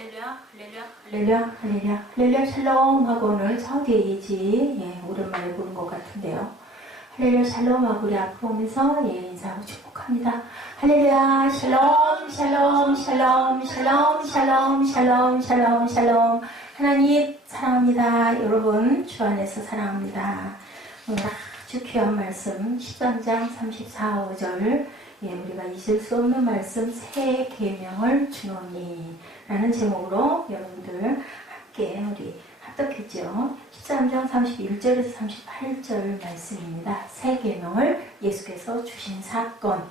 할렐루야, 할렐루야, 할렐루야, 샬롬 하고 오늘 서뒤에 예지, 오랜만에 보는 것 같은데요. 할렐루야, 샬롬 하고 우리 앞으로 오면서 인사하고 축복합니다. 할렐루야, 샬롬, 샬롬, 샬롬, 샬롬, 샬롬, 샬롬, 샬롬, 샬롬. 하나님 사랑합니다. 여러분 주 안에서 사랑합니다. 오늘 아주 귀한 말씀 13장 34, 5절 우리가 잊을 수 없는 말씀 새 계명을 주노니 라는 제목으로 여러분들 함께 우리 합독했죠. 13장 31절에서 38절 말씀입니다. 새 계명을 예수께서 주신 사건.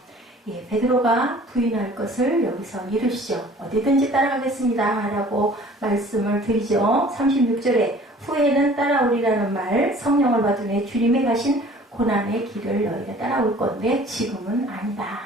베드로가 부인할 것을 여기서 이루시죠. 어디든지 따라가겠습니다 라고 말씀을 드리죠. 36절에 후에는 따라오리라는 말, 성령을 받은 후에 주님의 가신 고난의 길을 너희가 따라올 건데 지금은 아니다.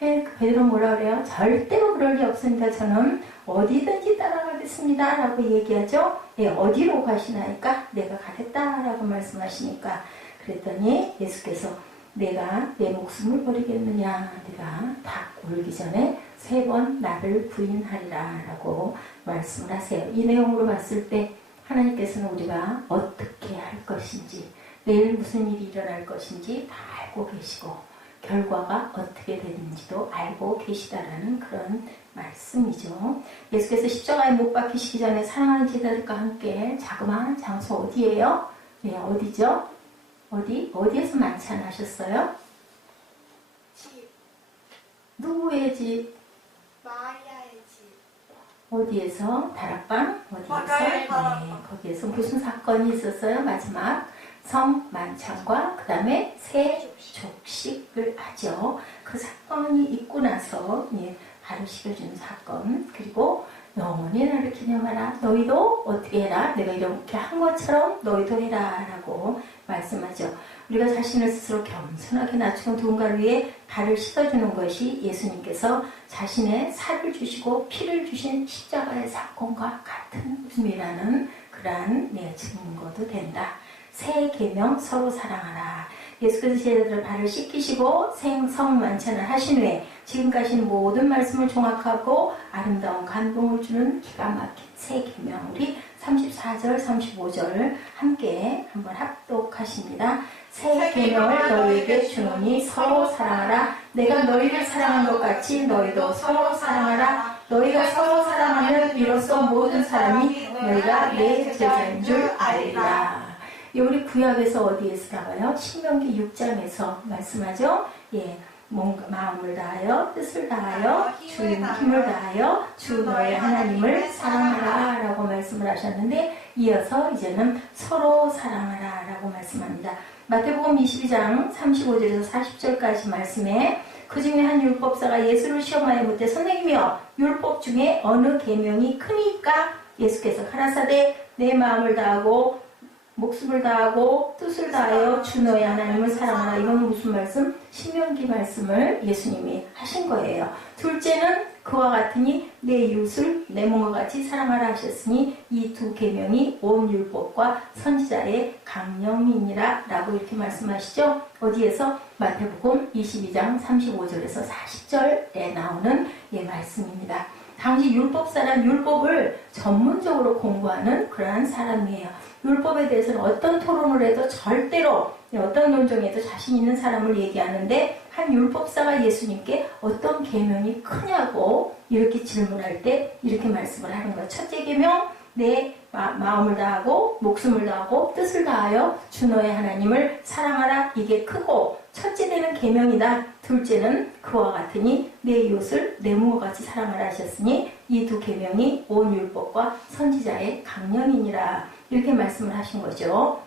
베드로 뭐라 그래요? 절대로 그럴 리 없습니다. 저는 어디든지 따라가겠습니다 라고 얘기하죠. 어디로 가시나이까? 내가 가겠다 라고 말씀하시니까 그랬더니 예수께서 내가 내 목숨을 버리겠느냐? 내가 닭 울기 전에 3번 나를 부인하리라 라고 말씀을 하세요. 이 내용으로 봤을 때 하나님께서는 우리가 어떻게 할 것인지, 내일 무슨 일이 일어날 것인지 다 알고 계시고 결과가 어떻게 되는지도 알고 계시다라는 그런 말씀이죠. 예수께서 십자가에 못 박히시기 전에 사랑하는 제자들과 함께 자그마한 장소 어디예요? 어디죠? 어디에서 만찬하셨어요? 집. 누구의 집? 마리아의 집. 어디에서? 다락방? 마가의 다락방. 네, 거기에서 무슨 사건이 있었어요? 마지막 성 만찬과 그 다음에 새 족식을 하죠. 그 사건이 있고 나서 바로 식혀주는 사건. 그리고 영원히 나를 기념하라. 너희도 어떻게 해라. 내가 이렇게 한 것처럼 너희도 해라 라고 말씀하죠. 우리가 자신을 스스로 겸손하게 낮추고 누군가를 위해 발을 씻어주는 것이 예수님께서 자신의 살을 주시고 피를 주신 십자가의 사건과 같은 의미라는 그러한 증거도 된다. 새 계명 서로 사랑하라. 예수께서 제자들의 발을 씻기시고 성 만찬을 하신 후에 지금까지 모든 말씀을 종합하고 아름다운 감동을 주는 기가 막힌 새 계명, 우리 34절 35절 함께 한번 합독하십니다. 새 계명을 너희에게 주노니 서로 사랑하라. 내가 너희를 사랑한 것 같이 너희도 서로 사랑하라. 너희가 서로 사랑하면 이로써 모든 사람이 너희가 내 제자인 줄 알리라. 우리 구약에서 어디에서 나와요? 신명기 6장에서 말씀하죠. 마음을 다하여 뜻을 다하여 주 힘을 다하여 주 너의 하나님을 사랑하라 라고 말씀을 하셨는데 이어서 이제는 서로 사랑하라 라고 말씀합니다. 마태복음 22장 35절에서 40절까지 말씀에 그 중에 한 율법사가 예수를 시험하여 묻되 선생님이여 율법 중에 어느 계명이 크니까? 예수께서 가라사대 내 마음을 다하고 목숨을 다하고 뜻을 다하여 주 너의 하나님을 사랑하라. 이건 무슨 말씀? 신명기 말씀을 예수님이 하신 거예요. 둘째는 그와 같으니 내 이웃을 내 몸과 같이 사랑하라 하셨으니 이 두 계명이 온 율법과 선지자의 강령이니라 라고 이렇게 말씀하시죠. 어디에서? 마태복음 22장 35절에서 40절에 나오는 말씀입니다. 당시 율법사란 율법을 전문적으로 공부하는 그러한 사람이에요. 율법에 대해서는 어떤 토론을 해도 절대로 어떤 논쟁에도 자신 있는 사람을 얘기하는데 한 율법사가 예수님께 어떤 계명이 크냐고 이렇게 질문할 때 이렇게 말씀을 하는 거예요. 첫째 계명 내 마음을 다하고 목숨을 다하고 뜻을 다하여 주 너의 하나님을 사랑하라. 이게 크고 첫째 되는 계명이다. 둘째는 그와 같으니 내 이웃을 내 몸과 같이 사랑하라 하셨으니 이 두 계명이 온 율법과 선지자의 강령이니라. 이렇게 말씀을 하신 거죠.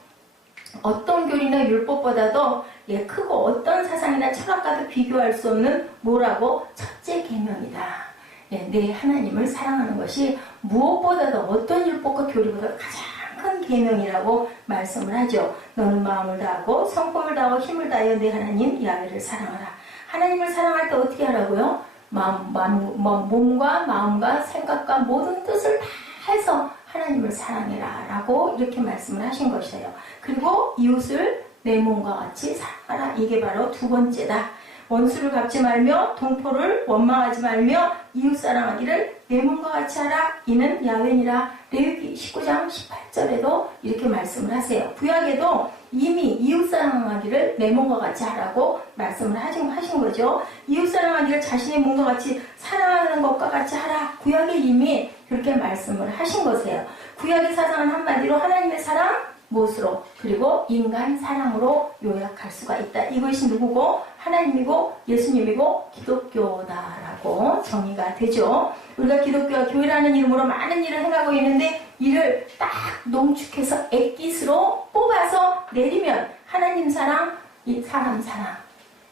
어떤 교리나 율법보다도 크고 어떤 사상이나 철학과도 비교할 수 없는 뭐라고? 첫째 계명이다. 내 하나님을 사랑하는 것이 무엇보다도 어떤 율법과 교리보다 가장 큰 계명이라고 말씀을 하죠. 너는 마음을 다하고 성품을 다하고 힘을 다하여 내 하나님 야훼를 사랑하라. 하나님을 사랑할 때 어떻게 하라고요? 몸과 마음과 생각과 모든 뜻을 다 해서 하나님을 사랑해라 라고 이렇게 말씀을 하신 것이에요. 그리고 이웃을 내 몸과 같이 사랑하라. 이게 바로 두 번째다. 원수를 갚지 말며 동포를 원망하지 말며 이웃 사랑하기를 내 몸과 같이 하라. 이는 야훼니라. 레위기 19장 18절에도 이렇게 말씀을 하세요. 구약에도 이미 이웃 사랑하기를 내 몸과 같이 하라고 말씀을 하신 거죠. 이웃 사랑하기를 자신의 몸과 같이 사랑하는 것과 같이 하라. 구약에 이미 그렇게 말씀을 하신 거세요. 구약의 사상은 한마디로 하나님의 사랑, 무엇으로? 그리고 인간 사랑으로 요약할 수가 있다. 이것이 누구고? 하나님이고 예수님이고 기독교다라고 정의가 되죠. 우리가 기독교와 교회라는 이름으로 많은 일을 행하고 있는데 이를 딱 농축해서 액기스로 뽑아서 내리면 하나님 사랑, 사람 사랑,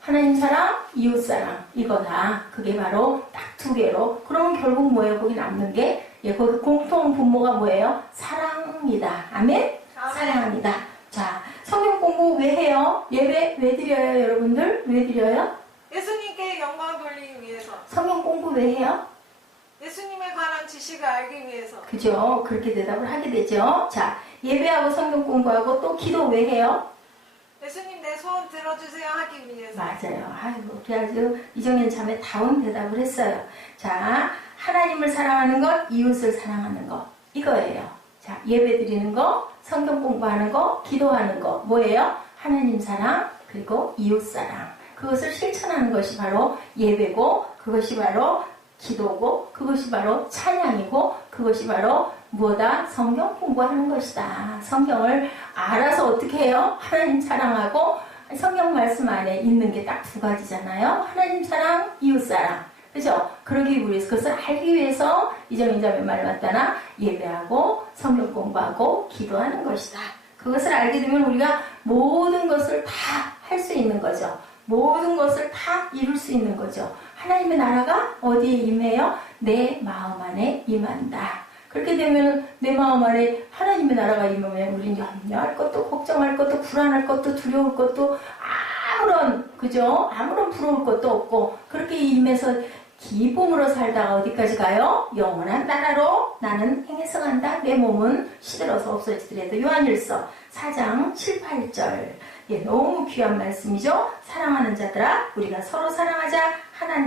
하나님 사랑, 이웃 사랑 이거다. 그게 바로 딱 두 개로. 그러면 결국 뭐예요? 거기 남는 게 거기 공통 분모가 뭐예요? 사랑이다. 아멘? 사랑합니다. 자, 성경 공부 왜 해요? 예배 왜 드려요, 여러분들? 왜 드려요? 예수님께 영광 돌리기 위해서. 성경 공부 왜 해요? 예수님에 관한 지식을 알기 위해서. 그죠? 그렇게 대답을 하게 되죠. 자, 예배하고 성경 공부하고 또 기도 왜 해요? 예수님 내 소원 들어주세요 하기 위해서. 맞아요. 아이고, 우리 아주 이정현 자매 다운 대답을 했어요. 자, 하나님을 사랑하는 것, 이웃을 사랑하는 것. 이거예요. 자, 예배 드리는 거, 성경 공부하는 거, 기도하는 거. 뭐예요? 하나님 사랑, 그리고 이웃 사랑. 그것을 실천하는 것이 바로 예배고, 그것이 바로 기도고, 그것이 바로 찬양이고, 그것이 바로 뭐다? 성경 공부하는 것이다. 성경을 알아서 어떻게 해요? 하나님 사랑하고 성경 말씀 안에 있는 게 딱 두 가지잖아요. 하나님 사랑, 이웃 사랑. 그죠? 그러기 위해서, 그것을 알기 위해서 이정인 자매 말 맞다나 예배하고 성경 공부하고 기도하는 것이다. 그것을 알게 되면 우리가 모든 것을 다 할 수 있는 거죠. 모든 것을 다 이룰 수 있는 거죠. 하나님의 나라가 어디에 임해요? 내 마음 안에 임한다. 그렇게 되면 내 마음 안에 하나님의 나라가 임하면 우리는 염려할 것도 걱정할 것도 불안할 것도 두려울 것도 아무런 부러울 것도 없고 그렇게 임해서 기쁨으로 살다가 어디까지 가요? 영원한 나라로 나는 행해서 간다. 내 몸은 시들어서 없어지더라도. 요한일서 4장 7, 8절. 너무 귀한 말씀이죠. 사랑하는 자들아 우리가 서로 사랑하자.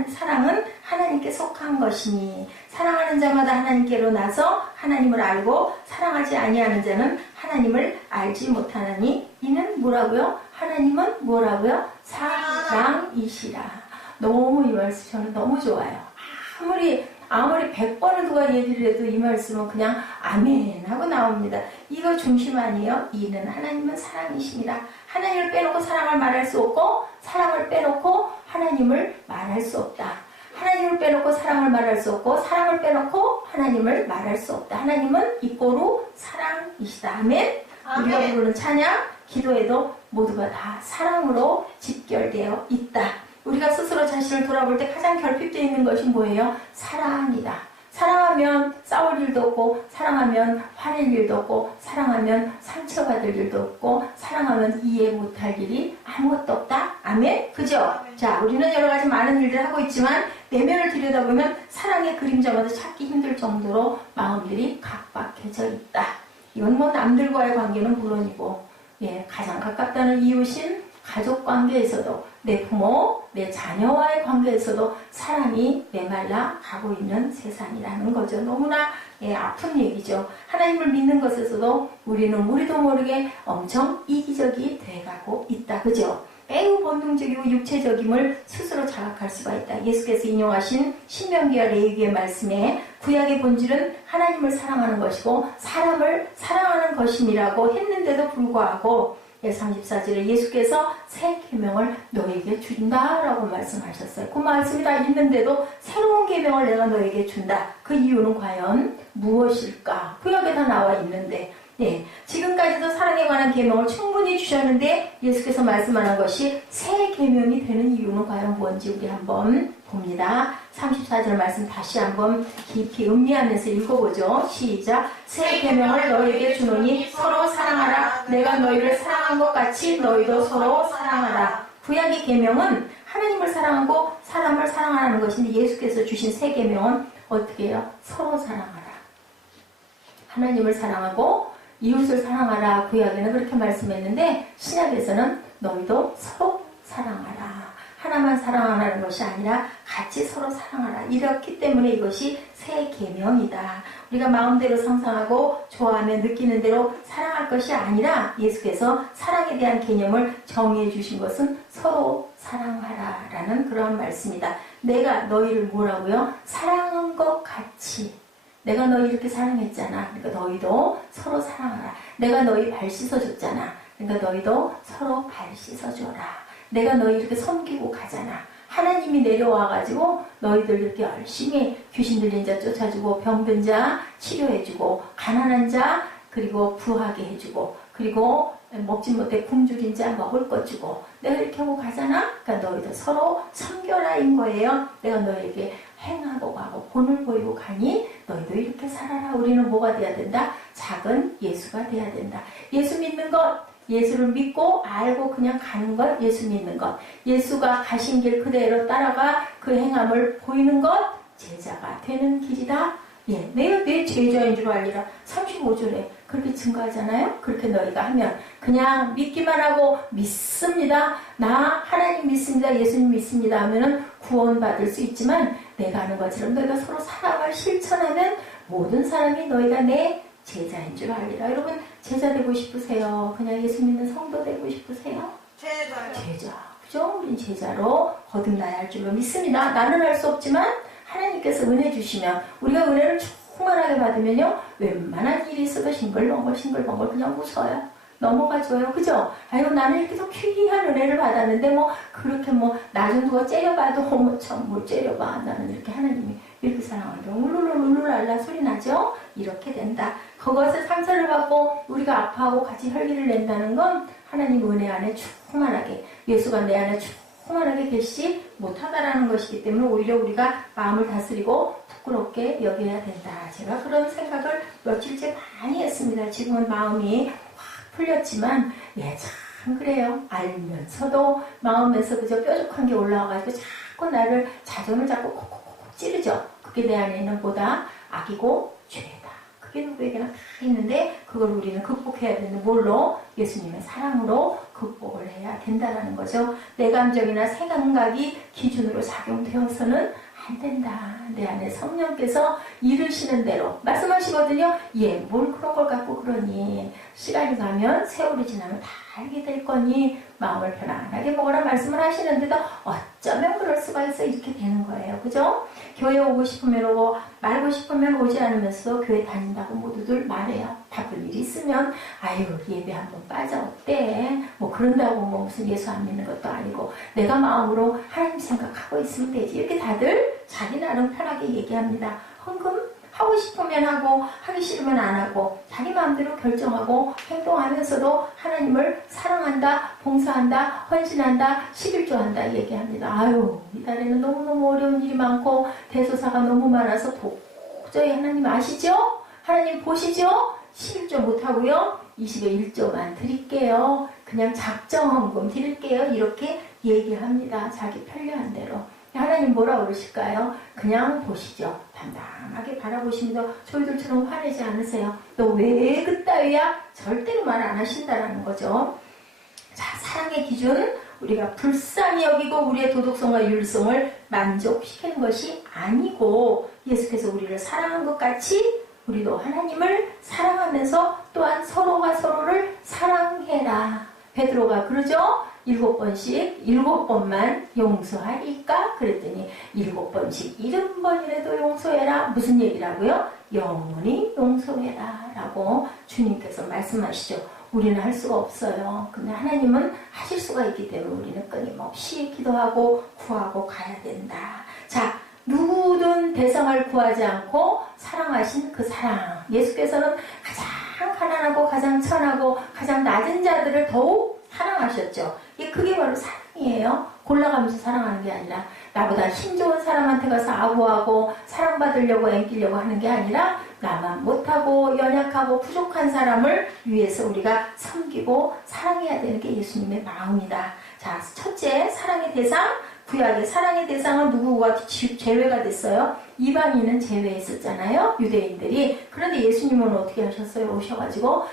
사랑은 하나님께 속한 것이니 사랑하는 자마다 하나님께로 나서 하나님을 알고 사랑하지 아니하는 자는 하나님을 알지 못하나니 이는 뭐라고요? 하나님은 뭐라고요? 사랑이시라. 너무 이 말씀 저는 너무 좋아요. 아무리 100번을 누가 얘기를 해도 이 말씀은 그냥 아멘 하고 나옵니다. 이거 중심 아니에요? 이는 하나님은 사랑이십니다. 하나님을 빼놓고 사랑을 말할 수 없고 사랑을 빼놓고 하나님을 말할 수 없다. 하나님을 빼놓고 사랑을 말할 수 없고 사랑을 빼놓고 하나님을 말할 수 없다. 하나님은 이꼬루 사랑이시다. 아멘? 우리가 부르는 찬양, 기도에도 모두가 다 사랑으로 집결되어 있다. 우리가 스스로 자신을 돌아볼 때 가장 결핍되어 있는 것이 뭐예요? 사랑이다. 사랑하면 싸울 일도 없고 사랑하면 화낼 일도 없고 사랑하면 상처받을 일도 없고 사랑하면 이해 못할 일이 아무것도 없다. 아멘? 그죠? 아멘. 자, 우리는 여러 가지 많은 일들을 하고 있지만 내면을 들여다보면 사랑의 그림자마다 찾기 힘들 정도로 마음들이 각박해져 있다. 이건 뭐 남들과의 관계는 물론이고 가장 가깝다는 이웃인 가족 관계에서도 내 부모, 내 자녀와의 관계에서도 사랑이 메말라 가고 있는 세상이라는 거죠. 너무나 아픈 얘기죠. 하나님을 믿는 것에서도 우리도 모르게 엄청 이기적이 돼가고 있다. 그죠? 매우 본능적이고 육체적임을 스스로 자각할 수가 있다. 예수께서 인용하신 신명기와 레위기의 말씀에 구약의 본질은 하나님을 사랑하는 것이고 사람을 사랑하는 것임이라고 했는데도 불구하고 34절에 예수께서 새 계명을 너에게 준다라고 말씀하셨어요. 그 말씀이 다 있는데도 새로운 계명을 내가 너에게 준다. 그 이유는 과연 무엇일까? 구약에 다 나와 있는데 지금까지도 사랑에 관한 계명을 충분히 주셨는데 예수께서 말씀하는 것이 새 계명이 되는 이유는 과연 뭔지 우리 한번 봅니다. 34절 말씀 다시 한번 깊이 음미하면서 읽어보죠. 시작. 새 계명을 너에게 주노니 서로 사랑하라. 내가 너희를 사랑한 것 같이 너희도 서로 사랑하라. 구약의 계명은 하나님을 사랑하고 사람을 사랑하는 것인데 예수께서 주신 새 계명은 어떻게 해요? 서로 사랑하라. 하나님을 사랑하고 이웃을 사랑하라. 구약에는 그렇게 말씀했는데 신약에서는 너희도 서로 사랑하라. 하나만 사랑하라는 것이 아니라 같이 서로 사랑하라. 이렇기 때문에 이것이 새 계명이다. 우리가 마음대로 상상하고 좋아하며 느끼는 대로 사랑할 것이 아니라 예수께서 사랑에 대한 개념을 정의해 주신 것은 서로 사랑하라라는 그런 말씀이다. 내가 너희를 뭐라고요? 사랑한 것 같이. 내가 너희 이렇게 사랑했잖아. 그러니까 너희도 서로 사랑하라. 내가 너희 발 씻어줬잖아. 그러니까 너희도 서로 발 씻어줘라. 내가 너희 이렇게 섬기고 가잖아. 하나님이 내려와가지고 너희들 이렇게 열심히 귀신 들린 자 쫓아주고 병든 자 치료해주고 가난한 자 그리고 부하게 해주고 그리고 먹지 못해 굶주린 자 먹을 것 주고 내가 이렇게 하고 가잖아. 그러니까 너희들 서로 섬겨라인 거예요. 내가 너희에게 행하고 가고 본을 보이고 가니 너희도 이렇게 살아라. 우리는 뭐가 돼야 된다? 작은 예수가 돼야 된다. 예수 믿는 것, 예수를 믿고 알고 그냥 가는 것, 예수 믿는 것. 예수가 가신 길 그대로 따라가 그 행함을 보이는 것, 제자가 되는 길이다. 예, 내가 내 제자인 줄 알리라. 35절에 그렇게 증거하잖아요. 그렇게 너희가 하면 그냥 믿기만 하고 믿습니다. 나 하나님 믿습니다. 예수님 믿습니다 하면은 구원받을 수 있지만 내가 하는 것처럼 너희가 서로 사랑을 실천하면 모든 사람이 너희가 내 제자인 줄 알리라. 여러분 제자 되고 싶으세요? 그냥 예수 믿는 성도 되고 싶으세요? 제자요. 제자. 그죠? 우린 제자로 거듭나야 할 줄로 믿습니다. 나는 할 수 없지만 하나님께서 은혜 주시면 우리가 은혜를 충만하게 받으면요. 웬만한 일이 있어도 싱글벙글 그냥 웃어요. 넘어가줘요. 그죠? 아유 나는 이렇게 더 귀한 은혜를 받았는데 뭐 그렇게 뭐 나 좀 누가 째려봐도 어머 참 뭘 째려봐. 나는 이렇게 하나님이 이렇게 사랑하는데 울룰랄라 소리 나죠? 이렇게 된다. 그것을 상처를 받고 우리가 아파하고 같이 혈기를 낸다는 건 하나님 은혜 안에 충만하게 예수가 내 안에 충만하게 계시지 못하다라는 것이기 때문에 오히려 우리가 마음을 다스리고 부끄럽게 여겨야 된다. 제가 그런 생각을 며칠째 많이 했습니다. 지금은 마음이 확 풀렸지만 참 그래요. 알면서도 마음에서 그저 뾰족한 게 올라와가지고 자꾸 나를 자존을 자꾸 콕콕콕 찌르죠. 그게 내 안에 있는 보다 악이고 죄다. 그게 누구에게나 다 있는데 그걸 우리는 극복해야 되는 뭘로? 예수님의 사랑으로 극복을 해야 된다는 거죠. 내 감정이나 생각이 기준으로 작용되어서는 안 된다. 내 안에 성령께서 이르시는 대로 말씀하시거든요. 뭘 그런 걸 갖고 그러니 시간이 가면 세월이 지나면 다 알게 될 거니 마음을 편안하게 먹으라 말씀을 하시는데도 어쩌면 그럴 수가 있어 이렇게 되는 거예요. 그죠? 교회 오고 싶으면 오고 말고 싶으면 오지 않으면서 교회 다닌다고 모두들 말해요. 바쁜 일이 있으면 아유 예배 한번 빠져 어때? 뭐 그런다고 뭐 무슨 예수 안 믿는 것도 아니고 내가 마음으로 하나님 생각하고 있으면 되지. 이렇게 다들 자기 나름 편하게 얘기합니다. 헌금 하고 싶으면 하고 하기 싫으면 안 하고 자기 마음대로 결정하고 행동하면서도 하나님을 사랑한다, 봉사한다, 헌신한다, 11조한다 얘기합니다. 아유 이 달에는 너무너무 어려운 일이 많고 대소사가 너무 많아서 도저히 하나님 아시죠? 하나님 보시죠? 11조 못하고요. 20에 1조만 드릴게요. 그냥 작정 헌금 드릴게요. 이렇게 얘기합니다. 자기 편리한 대로. 하나님 뭐라 그러실까요? 그냥 보시죠. 담담하게 바라보시면서 저희들처럼 화내지 않으세요. 너 왜 그따위야? 절대로 말 안 하신다라는 거죠. 자, 사랑의 기준 우리가 불쌍히 여기고 우리의 도덕성과 윤리성을 만족시키는 것이 아니고 예수께서 우리를 사랑한 것 같이 우리도 하나님을 사랑하면서 또한 서로가 서로를 사랑해라. 베드로가 그러죠? 7번씩 7번만 용서하리까? 그랬더니 7번씩 70번이라도 용서해라. 무슨 얘기라고요? 영원히 용서해라 라고 주님께서 말씀하시죠. 우리는 할 수가 없어요. 근데 하나님은 하실 수가 있기 때문에 우리는 끊임없이 기도하고 구하고 가야 된다. 자, 누구든 대상을 구하지 않고 사랑하신 그 사랑. 예수께서는 가장 가난하고 가장 천하고 가장 낮은 자들을 더욱 사랑하셨죠. 그게 바로 사랑이에요. 골라가면서 사랑하는 게 아니라 나보다 힘 좋은 사람한테 가서 아부하고 사랑받으려고 앵기려고 하는 게 아니라 나만 못하고 연약하고 부족한 사람을 위해서 우리가 섬기고 사랑해야 되는 게 예수님의 마음이다. 자, 첫째 사랑의 대상. 구약의 사랑의 대상은 누구가 제외가 됐어요? 이방인은 제외했었잖아요. 유대인들이. 그런데 예수님은 어떻게 하셨어요? 오셔가지고 다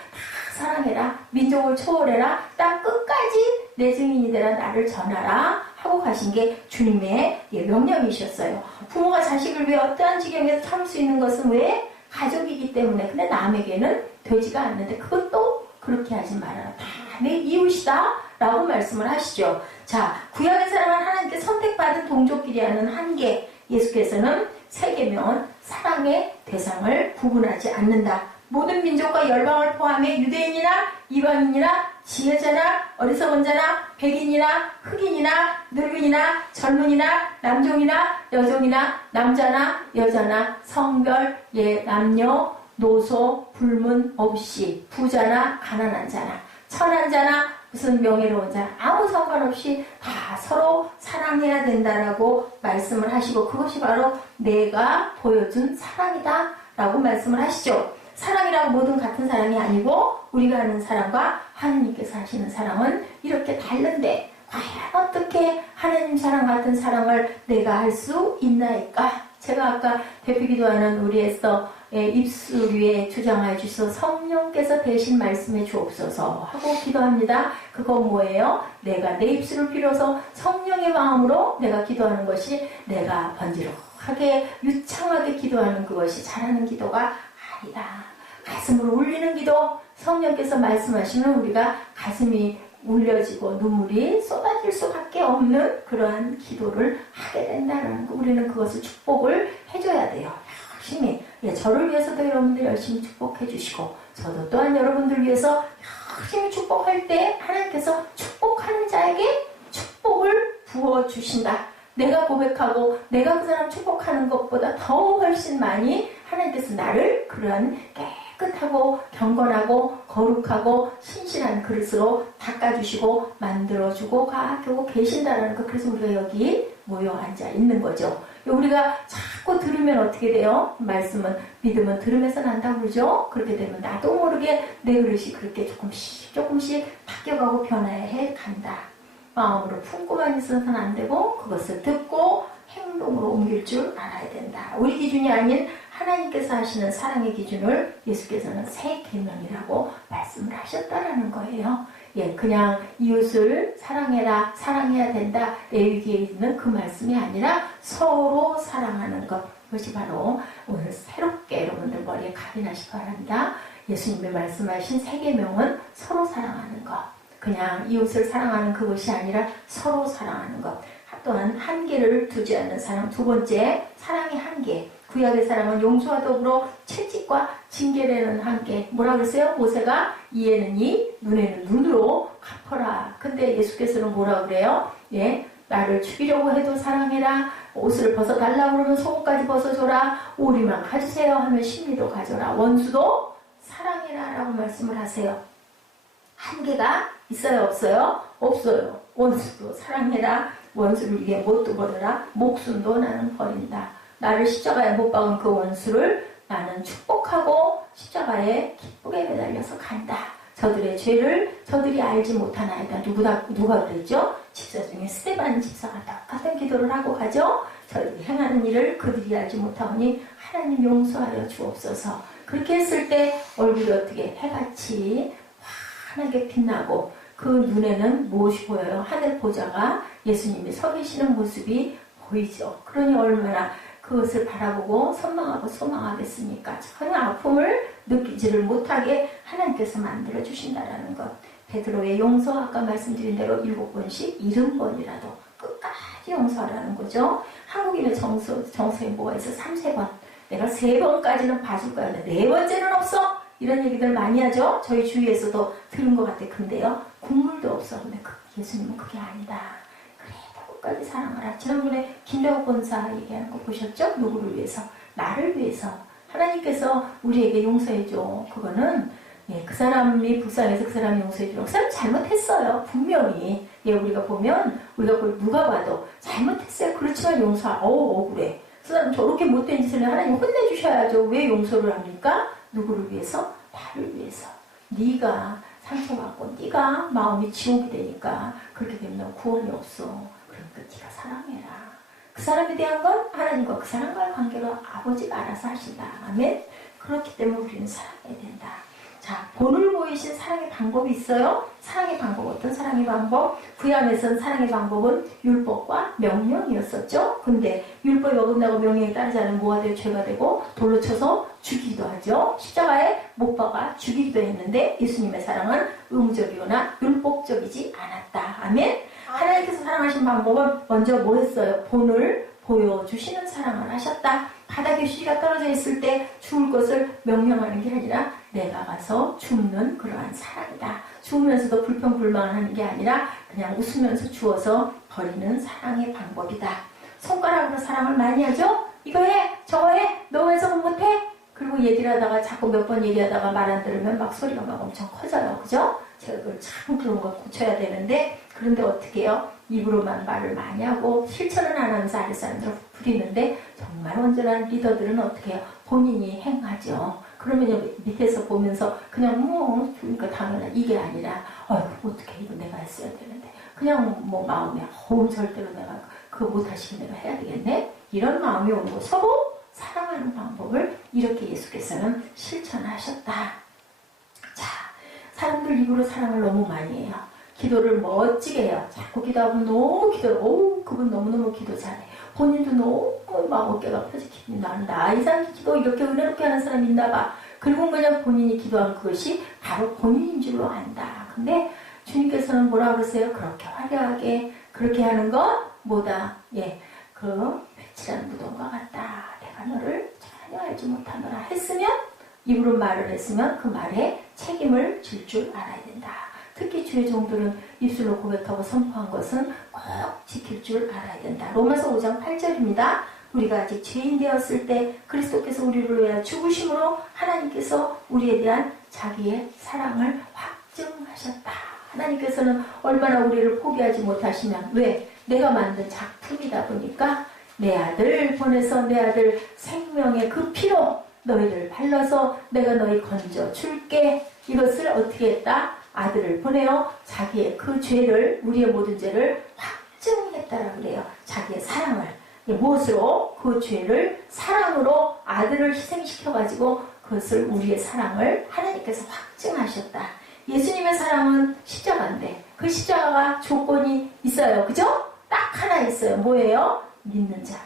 사랑해라. 민족을 초월해라. 땅 끝까지 내 증인이 되라. 나를 전하라. 하고 가신 게 주님의 명령이셨어요. 부모가 자식을 위해 어떠한 지경에서 참을 수 있는 것은 왜? 가족이기 때문에. 근데 남에게는 되지가 않는데 그것도 그렇게 하지 말아라. 다 내 이웃이다 라고 말씀을 하시죠. 자, 구약의 사람은 하나님께 선택받은 동족끼리 하는 한계. 예수께서는 세 계명은 사랑의 대상을 구분하지 않는다. 모든 민족과 열방을 포함해 유대인이나 이방인이나 지혜자나 어리석은 자나 백인이나 흑인이나 늙은이나 젊은이나 남종이나 여종이나 남자나 여자나 성별, 남녀, 노소, 불문 없이 부자나 가난한 자나 천한 자나 무슨 명예로운 자 아무 상관없이 다 서로 사랑해야 된다라고 말씀을 하시고 그것이 바로 내가 보여준 사랑이다 라고 말씀을 하시죠. 사랑이라고 모든 같은 사랑이 아니고 우리가 하는 사랑과 하나님께서 하시는 사랑은 이렇게 다른데 과연 어떻게 하나님 사랑 같은 사랑을 내가 할 수 있나이까? 제가 아까 대표 기도하는 우리 에스더의 입술 위에 주장하여 주셔서 성령께서 대신 말씀해 주옵소서 하고 기도합니다. 그거 뭐예요? 내가 내 입술을 빌어서 성령의 마음으로 내가 기도하는 것이 내가 번지룩하게 유창하게 기도하는 그것이 잘하는 기도가 아니다. 가슴으로 울리는 기도, 성령께서 말씀하시면 우리가 가슴이 울려지고 눈물이 쏟아질 수밖에 없는 그러한 기도를 하게 된다는 거. 우리는 그것을 축복을 해줘야 돼요. 열심히. 저를 위해서도 여러분들 열심히 축복해 주시고 저도 또한 여러분들 위해서 열심히 축복할 때 하나님께서 축복하는 자에게 축복을 부어주신다. 내가 고백하고 내가 그 사람 축복하는 것보다 더 훨씬 많이 하나님께서 나를 그러한 깨끗하고 경건하고 거룩하고 신실한 그릇으로 닦아주시고 만들어주고 가고 계신다는 것. 그래서 우리가 여기 모여 앉아 있는 거죠. 우리가 자꾸 들으면 어떻게 돼요? 말씀은 믿음은 들으면서 난다고 그러죠. 그렇게 되면 나도 모르게 내 그릇이 그렇게 조금씩 바뀌어가고 변화해 간다. 마음으로 품고만 있어서는 안 되고 그것을 듣고 행동으로 옮길 줄 알아야 된다. 우리 기준이 아닌 하나님께서 하시는 사랑의 기준을 예수께서는 새 계명이라고 말씀을 하셨다라는 거예요. 그냥 이웃을 사랑해라, 사랑해야 된다, 레위기에 있는 그 말씀이 아니라 서로 사랑하는 것. 그것이 바로 오늘 새롭게 여러분들 머리에 각인하시기 바랍니다. 예수님이 말씀하신 새 계명은 서로 사랑하는 것. 그냥 이웃을 사랑하는 그것이 아니라 서로 사랑하는 것. 또한 한계를 두지 않는 사랑. 두 번째, 사랑의 한계. 구약의 사랑은 용서와 더불어 채찍과 징계라는 한계. 뭐라 그랬어요? 모세가 이에는 이, 눈에는 눈으로 갚아라. 근데 예수께서는 뭐라 그래요? 나를 죽이려고 해도 사랑해라. 옷을 벗어달라고 그러면 속옷까지 벗어줘라. 오리만 가주세요 하면 심리도 가져라. 원수도 사랑해라 라고 말씀을 하세요. 한계가 있어요? 없어요? 없어요. 원수도 사랑해라. 원수를 위해 못도 버려라. 목숨도 나는 버린다. 나를 십자가에 못 박은 그 원수를 나는 축복하고 십자가에 기쁘게 매달려서 간다. 저들의 죄를 저들이 알지 못하나이다. 누가 그랬죠? 집사 중에 스데반 집사가 똑같은 기도를 하고 가죠. 저들이 행하는 일을 그들이 알지 못하오니 하나님 용서하여 주옵소서. 그렇게 했을 때 얼굴이 어떻게 해같이 환하게 빛나고 그 눈에는 무엇이 보여요? 하늘 보좌가 예수님이 서 계시는 모습이 보이죠. 그러니 얼마나 그것을 바라보고 선망하고 소망하겠습니까? 전혀 아픔을 느끼지를 못하게 하나님께서 만들어 주신다라는 것. 베드로의 용서, 아까 말씀드린 대로 7번씩 70번이라도 끝까지 용서하라는 거죠. 한국인의 정서에 뭐가 있어? 3세 번. 내가 3번까지는 봐줄 거야. 근데 4번째는 없어? 이런 얘기들 많이 하죠. 저희 주위에서도 들은 것 같아. 근데요, 국물도 없어. 근데 예수님은 그게 아니다. 그래도 끝까지 사랑하라. 지난번에 김대호 권사 얘기하는 거 보셨죠? 누구를 위해서? 나를 위해서. 하나님께서 우리에게 용서해줘. 그거는 그 사람이 불쌍해서 그 사람이 용서해주고 그 사람 잘못했어요. 분명히. 우리가 보면 우리가 누가 봐도 잘못했어요. 그렇지만 억울해. 그 사람 저렇게 못된 짓을 하나님 혼내주셔야죠. 왜 용서를 합니까? 누구를 위해서? 나를 위해서. 네가 상처받고 네가 마음이 지옥이 되니까 그렇게 되면 구원이 없어. 그러니까 네가 사랑해라. 그 사람에 대한 건 하나님과 그 사람과의 관계로 아버지가 알아서 하신다. 아멘. 그렇기 때문에 우리는 사랑해야 된다. 자, 본을 보이신 사랑의 방법이 있어요. 사랑의 방법, 어떤 사랑의 방법? 구약에선 사랑의 방법은 율법과 명령이었었죠. 근데 율법이 어긋나고 명령에 따르지 않으면 뭐가 되고 죄가 되고 돌로 쳐서 죽이기도 하죠. 십자가에 못 박아 죽이기도 했는데 예수님의 사랑은 의무적이거나 율법적이지 않았다. 아멘. 하나님께서 사랑하신 방법은 먼저 뭐 했어요? 본을 보여주시는 사랑을 하셨다. 바닥에 수지가 떨어져 있을 때 죽을 것을 명령하는 게 아니라 내가 가서 죽는 그러한 사랑이다. 죽으면서도 불평불만을 하는 게 아니라 그냥 웃으면서 주어서 버리는 사랑의 방법이다. 손가락으로 사랑을 많이 하죠? 이거 해, 저거 해, 너 왜 저거 못해? 그리고 얘기를 하다가 자꾸 몇 번 얘기하다가 말 안 들으면 막 소리가 막 엄청 커져요. 그죠? 제가 그걸 참 그런 거 고쳐야 되는데, 그런데 어떻게 해요? 입으로만 말을 많이 하고 실천은 안 하면서 아랫사람들을 부리는데, 정말 온전한 리더들은 어떻게 해요? 본인이 행하죠. 그러면 밑에서 보면서 그냥 뭐 그러니까 당연한 이게 아니라 어떻게 이거 내가 했어야 되는데 그냥 뭐 마음에 절대로 내가 그거 못하시게 내가 해야 되겠네, 이런 마음이 오고 서로 사랑하는 방법을 이렇게 예수께서는 실천하셨다. 자, 사람들 입으로 사랑을 너무 많이 해요. 기도를 멋지게 해요. 자꾸 기도하면 너무 그분 너무너무 기도 잘해. 본인도 너무 막 어깨가 펴지기, 나 이상 기도 이렇게 은혜롭게 하는 사람이 있나 봐. 그리고 그냥 본인이 기도한 그것이 바로 본인인 줄로 안다. 근데 주님께서는 뭐라 그러세요? 그렇게 화려하게 그렇게 하는 건 뭐다? 예, 그 배칠한 무덤과 같다. 내가 너를 전혀 알지 못하노라 했으면, 입으로 말을 했으면 그 말에 책임을 질 줄 알아야 된다. 특히 주의 종들은 입술로 고백하고 선포한 것은 꼭 지킬 줄 알아야 된다. 로마서 5장 8절입니다. 우리가 아직 죄인 되었을 때 그리스도께서 우리를 위하여 죽으심으로 하나님께서 우리에 대한 자기의 사랑을 확증하셨다. 하나님께서는 얼마나 우리를 포기하지 못하시면, 왜? 내가 만든 작품이다 보니까 내 아들 보내서 내 아들 생명의 그 피로 너희를 발라서 내가 너희 건져 줄게. 이것을 어떻게 했다? 아들을 보내어 자기의 그 죄를, 우리의 모든 죄를 확증했다라 그래요. 자기의 사랑을. 무엇으로? 그 죄를 사랑으로 아들을 희생시켜가지고 그것을, 우리의 사랑을 하나님께서 확증하셨다. 예수님의 사랑은 십자가인데 그 십자가가 조건이 있어요. 그죠? 딱 하나 있어요. 뭐예요? 믿는 자.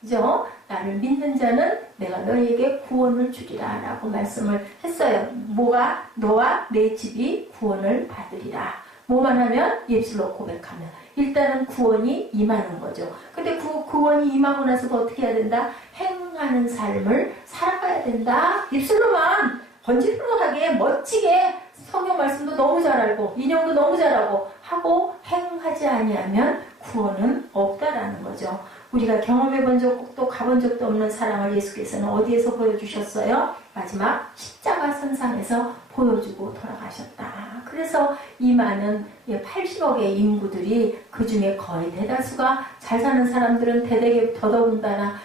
그죠? 나를 믿는 자는 내가 너희에게 구원을 주리라 라고 말씀을 했어요. 뭐가? 너와 내 집이 구원을 받으리라. 뭐만 하면? 입술로 고백하면. 일단은 구원이 임하는 거죠. 근데 그 구원이 임하고 나서 어떻게 해야 된다? 행하는 삶을 살아가야 된다. 입술로만 번지르르하게 멋지게 성경 말씀도 너무 잘 알고 인용도 너무 잘하고 하고 행하지 아니하면 구원은 없다라는 거죠. 우리가 경험해 본 적도 가본 적도 없는 사랑을 예수께서는 어디에서 보여주셨어요? 마지막 십자가 선상에서 보여주고 돌아가셨다. 그래서 이 많은 80억의 인구들이, 그 중에 거의 대다수가, 잘 사는 사람들은 대대게 더더군다나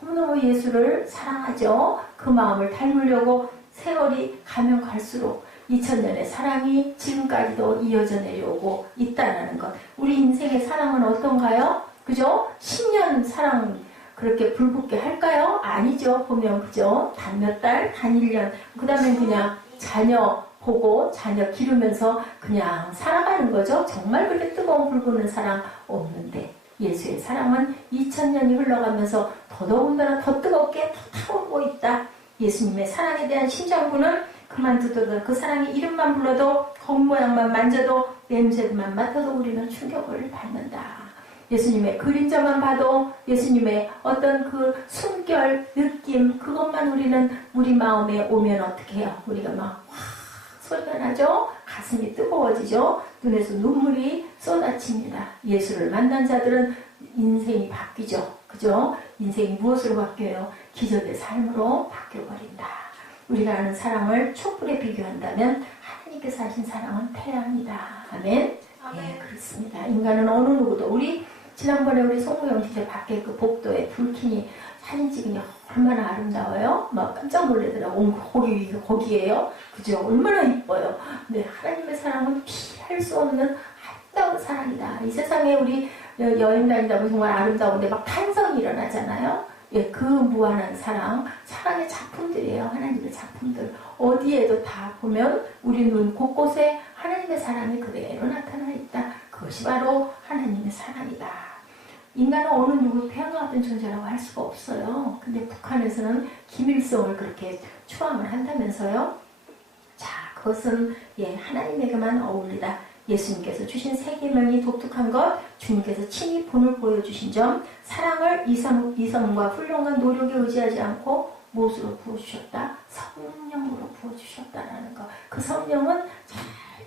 너무너무 예수를 사랑하죠. 그 마음을 닮으려고 세월이 가면 갈수록 2000년의 사랑이 지금까지도 이어져 내려오고 있다는 것. 우리 인생의 사랑은 어떤가요? 그죠? 10년 사랑 그렇게 불붙게 할까요? 아니죠. 보면 그죠? 단 몇 달, 단 1년. 그 다음에 그냥 자녀 보고 자녀 기르면서 그냥 살아가는 거죠. 정말 그렇게 뜨거운 불붙는 사랑 없는데, 예수의 사랑은 2000년이 흘러가면서 더더군다나 더 뜨겁게 더 타오르고 있다. 예수님의 사랑에 대한 심장부는 그만두더라도 그 사랑의 이름만 불러도, 겉모양만 만져도, 냄새만 맡아도 우리는 충격을 받는다. 예수님의 그림자만 봐도, 예수님의 어떤 그 숨결, 느낌, 그것만 우리는 우리 마음에 오면 어떻게 해요? 우리가 막 소리가 나죠? 가슴이 뜨거워지죠? 눈에서 눈물이 쏟아집니다. 예수를 만난 자들은 인생이 바뀌죠. 그죠? 인생이 무엇으로 바뀌어요? 기적의 삶으로 바뀌어버린다. 우리가 아는 사랑을 촛불에 비교한다면 하나님께서 하신 사랑은 태양이다. 아멘? 네, 그렇습니다. 인간은 어느 누구도, 우리 지난번에 우리 송무영 진짜 밖에 그 복도에 불키니 사진 찍으니 얼마나 아름다워요? 막 깜짝 놀라더라고. 거기에요? 그죠? 얼마나 이뻐요. 근데 하나님의 사랑은 피할 수 없는 아름다운 사랑이다. 이 세상에 우리 여행 다니다 보면 정말 아름다운데 막 탄성이 일어나잖아요. 예, 그 무한한 사랑, 사랑의 작품들이에요. 하나님의 작품들. 어디에도 다 보면 우리 눈 곳곳에 하나님의 사랑이 그대로 나타나 있다. 그것이 바로 하나님의 사랑이다. 인간은 어느 누구 태어나던 존재라고 할 수가 없어요. 근데 북한에서는 김일성을 그렇게 추앙을 한다면서요. 자, 그것은 예, 하나님에게만 어울리다. 예수님께서 주신 세 계명이 독특한 것, 주님께서 친히 본을 보여주신 점, 사랑을 이성과 훈련과 노력에 의지하지 않고 무엇으로 부어주셨다? 성령으로 부어주셨다라는 것. 그 성령은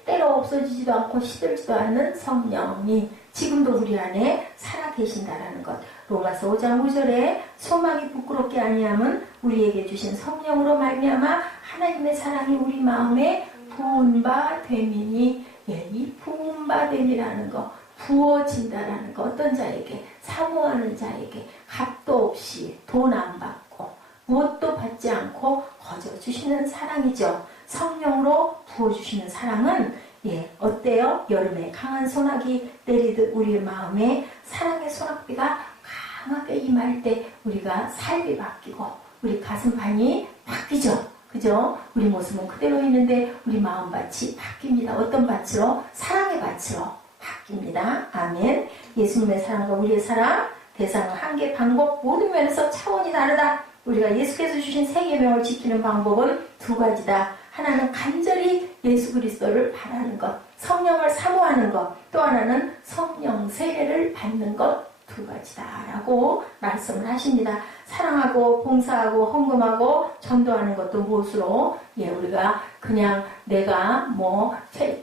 절대로 없어지지도 않고 시들지도 않는 성령이 지금도 우리 안에 살아계신다라는 것. 로마서 5장 5절에 소망이 부끄럽게 아니함은 우리에게 주신 성령으로 말미암아 하나님의 사랑이 우리 마음에 부은 바 됨이니, 예, 이 부은 바 됨이라는 거, 부어진다라는 거, 어떤 자에게, 사모하는 자에게 값도 없이 돈 안 받고 무엇도 받지 않고 거저 주시는 사랑이죠. 성령으로 부어주시는 사랑은 예, 어때요? 여름에 강한 소나기 내리듯 우리의 마음에 사랑의 소낙비가 강하게 임할 때 우리가 삶이 바뀌고 우리 가슴판이 바뀌죠. 그죠? 우리 모습은 그대로 있는데 우리 마음밭이 바뀝니다. 어떤 밭으로? 사랑의 밭으로 바뀝니다. 아멘. 예수님의 사랑과 우리의 사랑, 대상, 한계, 방법 모든 면에서 차원이 다르다. 우리가 예수께서 주신 세 계명을 지키는 방법은 두 가지다. 하나는 간절히 예수 그리스도를 바라는 것, 성령을 사모하는 것, 또 하나는 성령 세례를 받는 것, 두 가지다라고 말씀을 하십니다. 사랑하고 봉사하고 헌금하고 전도하는 것도 무엇으로? 예, 우리가 그냥 내가 뭐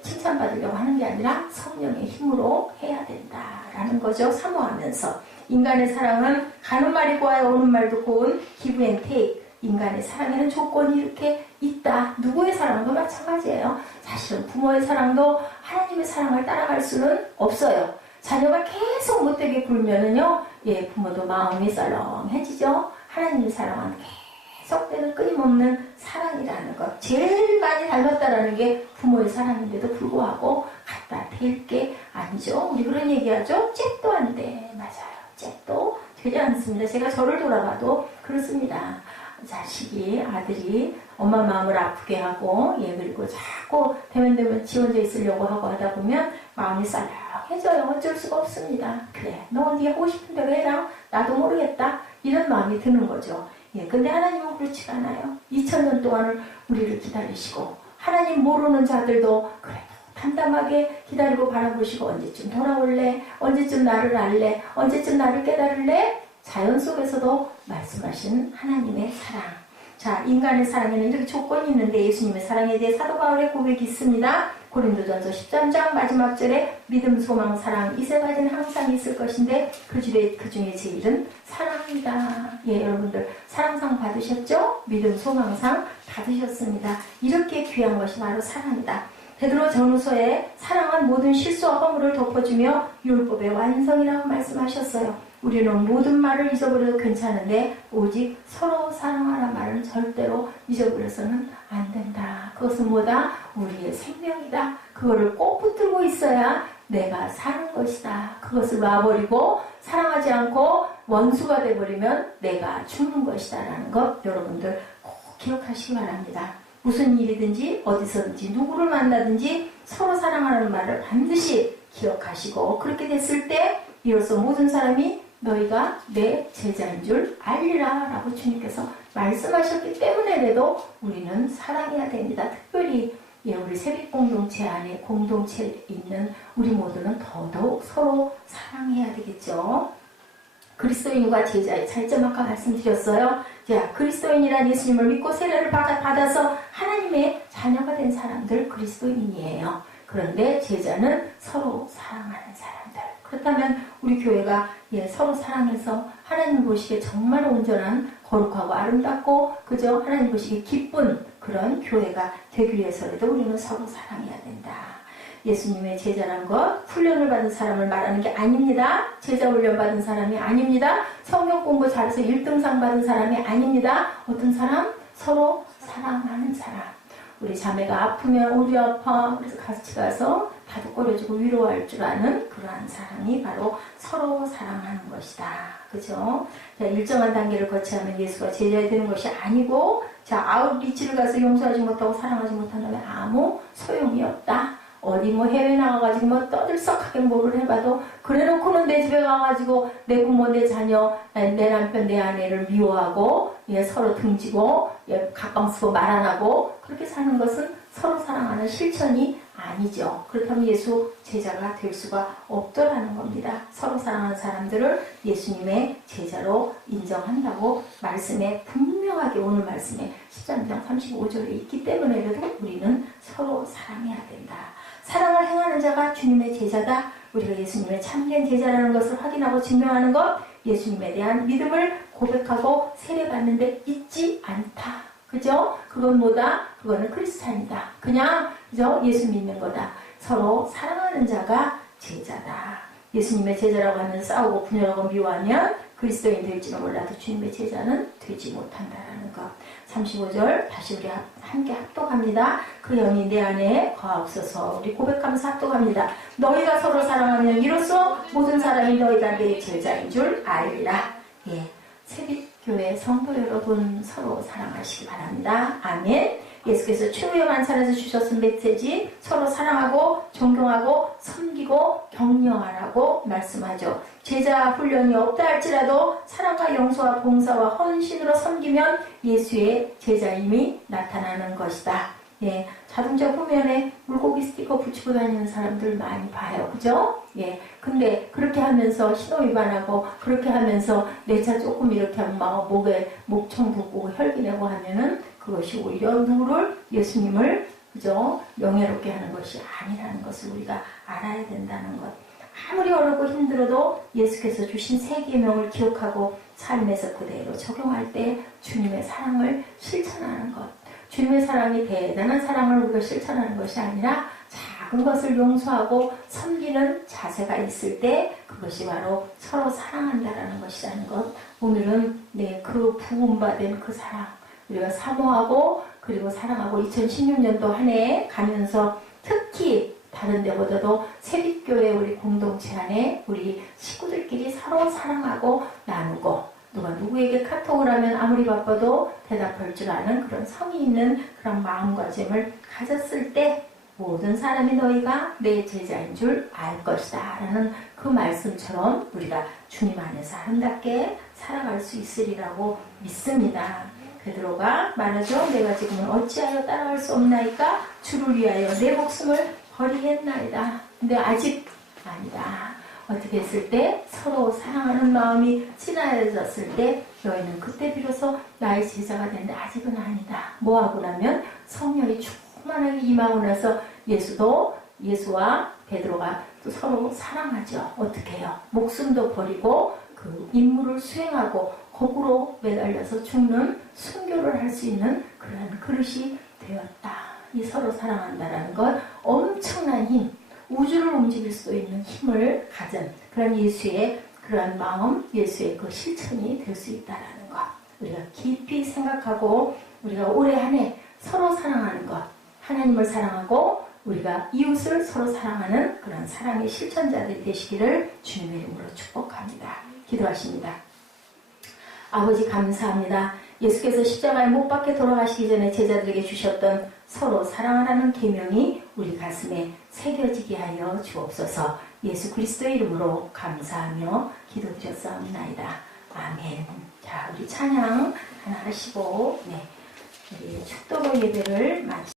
칭찬받으려고 하는 게 아니라 성령의 힘으로 해야 된다라는 거죠. 사모하면서. 인간의 사랑은 가는 말이 고와요, 오는 말도 고운 기브 앤 테이크. 인간의 사랑에는 조건이 이렇게 있다. 누구의 사랑도 마찬가지예요. 사실은 부모의 사랑도 하나님의 사랑을 따라갈 수는 없어요. 자녀가 계속 못되게 굴면은요, 예, 부모도 마음이 썰렁해지죠. 하나님의 사랑은 계속되는 끊임없는 사랑이라는 것. 제일 많이 닮았다라는 게 부모의 사랑인데도 불구하고 갖다 댈 게 아니죠. 우리 그런 얘기하죠. 잽도 안 돼. 맞아요. 잽도 되지 않습니다. 제가 저를 돌아봐도 그렇습니다. 자식이, 아들이 엄마 마음을 아프게 하고, 예, 그리고 자꾸 대면대면 지원져 있으려고 하고 하다 보면 마음이 쌀렁해져요. 어쩔 수가 없습니다. 그래, 너 네가 하고 싶은 대로 해라. 나도 모르겠다. 이런 마음이 드는 거죠. 예, 근데 하나님은 그렇지가 않아요. 2000년 동안을 우리를 기다리시고, 하나님 모르는 자들도 그래도 담담하게 기다리고 바라보시고, 언제쯤 돌아올래? 언제쯤 나를 알래? 언제쯤 나를 깨달을래? 자연 속에서도 말씀하신 하나님의 사랑. 자, 인간의 사랑에는 이렇게 조건이 있는데 예수님의 사랑에 대해 사도 바울의 고백이 있습니다. 고린도전서 13장 마지막 절에 믿음, 소망, 사랑 이 세 가지는 항상 있을 것인데 그 중에 제일은 사랑이다. 예, 여러분들 사랑상 받으셨죠? 믿음, 소망상 받으셨습니다. 이렇게 귀한 것이 바로 사랑이다. 베드로 전후서에 사랑은 모든 실수와 허물을 덮어주며 율법의 완성이라고 말씀하셨어요. 우리는 모든 말을 잊어버려도 괜찮은데 오직 서로 사랑하라는 말은 절대로 잊어버려서는 안 된다. 그것은 뭐다? 우리의 생명이다. 그거를 꼭 붙들고 있어야 내가 사는 것이다. 그것을 놔버리고 사랑하지 않고 원수가 돼버리면 내가 죽는 것이다 라는 것 여러분들 꼭 기억하시기 바랍니다. 무슨 일이든지 어디서든지 누구를 만나든지 서로 사랑하는 말을 반드시 기억하시고 그렇게 됐을 때 이로써 모든 사람이 너희가 내 제자인 줄 알리라 라고 주님께서 말씀하셨기 때문에라도 우리는 사랑해야 됩니다. 특별히 우리 세빛 공동체 안에 공동체에 있는 우리 모두는 더더욱 서로 사랑해야 되겠죠. 그리스도인과 제자의 차이점 아까 말씀드렸어요. 자, 그리스도인이란 예수님을 믿고 세례를 받아서 하나님의 자녀가 된 사람들 그리스도인이에요. 그런데 제자는 서로 사랑하는 사람들. 그렇다면 우리 교회가 서로 사랑해서 하나님 보시기에 정말 온전한 거룩하고 아름답고 그저 하나님 보시기에 기쁜 그런 교회가 되기 위해서라도 우리는 서로 사랑해야 된다. 예수님의 제자란 것, 훈련을 받은 사람을 말하는 게 아닙니다. 제자 훈련 받은 사람이 아닙니다. 성경 공부 잘해서 1등상 받은 사람이 아닙니다. 어떤 사람? 서로 사랑하는 사람. 우리 자매가 아프면 우리 아파. 그래서 같이 가서 다독거려주고 위로할 줄 아는 그러한 사람이 바로 서로 사랑하는 것이다. 그죠? 자, 일정한 단계를 거치하면 예수가 제자가 되는 것이 아니고, 자, 아웃리치를 가서 용서하지 못하고 사랑하지 못한다면 아무 소용이 없다. 어디 뭐 해외 나가가지고 뭐 떠들썩하게 뭐를 해봐도 그래놓고는 내 집에 가가지고 내 부모, 내 자녀, 내 남편, 내 아내를 미워하고 예, 서로 등지고 예, 각방 쓰고 말 안 하고 그렇게 사는 것은 서로 사랑하는 실천이 아니죠. 그렇다면 예수 제자가 될 수가 없더라는 겁니다. 서로 사랑하는 사람들을 예수님의 제자로 인정한다고 말씀에 분명하게 오늘 말씀에 13장 35절에 있기 때문에라도 우리는 서로 사랑해야 된다. 사랑을 행하는 자가 주님의 제자다. 우리가 예수님의 참된 제자라는 것을 확인하고 증명하는 것, 예수님에 대한 믿음을 고백하고 세례받는데 잊지 않다. 그죠? 그건 뭐다? 그거는 크리스찬이다. 그냥 그죠? 예수 믿는 거다. 서로 사랑하는 자가 제자다. 예수님의 제자라고 하면 싸우고 분열하고 미워하면 그리스도인 될지는 몰라도 주님의 제자는 되지 못한다라는 것. 35절 다시 우리 함께 합독합니다. 그 영이 내 안에 거하옵소서. 우리 고백하면서 합독합니다. 너희가 서로 사랑하면 이로써 모든 사람이 너희가 내 제자인 줄 알리라. 예, 세빛교회 성도 여러분 서로 사랑하시기 바랍니다. 아멘. 예수께서 최후의 만찬에서 주셨은 메시지 서로 사랑하고 존경하고 섬기고 격려하라고 말씀하죠. 제자 훈련이 없다 할지라도 사랑과 용서와 봉사와 헌신으로 섬기면 예수의 제자임이 나타나는 것이다. 예, 자동차 후면에 물고기 스티커 붙이고 다니는 사람들 많이 봐요. 그죠? 예, 근데 그렇게 하면서 신호위반하고 그렇게 하면서 내 차 조금 이렇게 하면 막 목에 목청 붓고 혈기 내고 하면은 그것이 오히려 누구를 예수님을 그죠? 명예롭게 하는 것이 아니라는 것을 우리가 알아야 된다는 것. 아무리 어렵고 힘들어도 예수께서 주신 세 계명을 기억하고 삶에서 그대로 적용할 때 주님의 사랑을 실천하는 것. 주님의 사랑이 대단한 사랑을 우리가 실천하는 것이 아니라 작은 것을 용서하고 섬기는 자세가 있을 때 그것이 바로 서로 사랑한다라는 것이라는 것. 오늘은 네, 그 부음받은 그 사랑 우리가 사모하고 그리고 사랑하고 2016년도 한 해에 가면서 특히 다른 데보다도 세빛교회 우리 공동체 안에 우리 식구들끼리 서로 사랑하고 나누고 누가 누구에게 카톡을 하면 아무리 바빠도 대답할 줄 아는 그런 성의 있는 그런 마음가짐을 가졌을 때 모든 사람이 너희가 내 제자인 줄 알 것이다 라는 그 말씀처럼 우리가 주님 안에서 아름답게 살아갈 수 있으리라고 믿습니다. 베드로가 말하죠. 내가 지금은 어찌하여 따라갈 수 없나이까 주를 위하여 내 목숨을 버리겠나이다. 근데 아직 아니다. 어떻게 했을 때 서로 사랑하는 마음이 진하여졌을 때 너희는 그때 비로소 나의 제자가 되는데 아직은 아니다. 뭐하고 나면 성령이 충만하게 임하고 나서 예수와 베드로가 또 서로 사랑하죠. 어떻게 해요? 목숨도 버리고 그 임무를 수행하고 거꾸로 매달려서 죽는 순교를 할 수 있는 그러한 그릇이 되었다. 이 서로 사랑한다라는 것 엄청난 힘, 우주를 움직일 수 있는 힘을 가진 그런 예수의 그러한 마음, 예수의 그 실천이 될 수 있다라는 것. 우리가 깊이 생각하고 우리가 올해 한 해 서로 사랑하는 것, 하나님을 사랑하고 우리가 이웃을 서로 사랑하는 그런 사랑의 실천자들이 되시기를 주님의 이름으로 축복합니다. 기도하십니다. 아버지 감사합니다. 예수께서 십자가에 못 박혀 돌아가시기 전에 제자들에게 주셨던 서로 사랑하라는 계명이 우리 가슴에 새겨지게 하여 주옵소서. 예수 그리스도의 이름으로 감사하며 기도드렸사옵나이다. 아멘. 자, 우리 찬양 하나 하시고 우리 축도로 예배를 마치